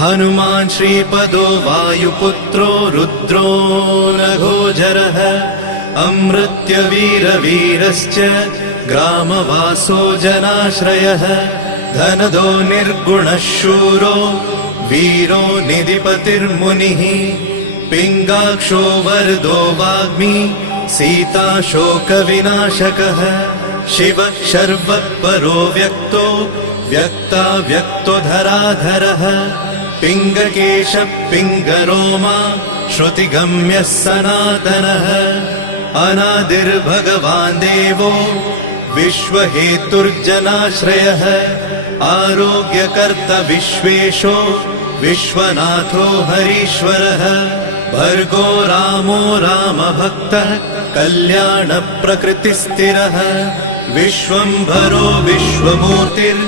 हनुमान् श्रीपदो वायुपुत्रो रुद्रो नघोजरः अमृत्यवीरवीरश्च ग्रामवासो जनाश्रयः धनदो निर्गुणः शूरो वीरो निधिपतिर्मुनिः पिङ्गाक्षो वरदो वाग्मी सीता शोकविनाशकः शिवः शर्वः परो व्यक्तो व्यक्तो धराधरः पिङ्गकेशः पिङ्गरोमा श्रुतिगम्यः सनातनः अनादिर्भगवान् देवो विश्वहेतुर्जनाश्रयः आरोग्यकर्ता विश्वेशो विश्वनाथो हरीश्वरः भर्गो रामो रामभक्तः कल्याणप्रकृतिस्थिरः विश्वम्भरो विश्वमूर्तिर्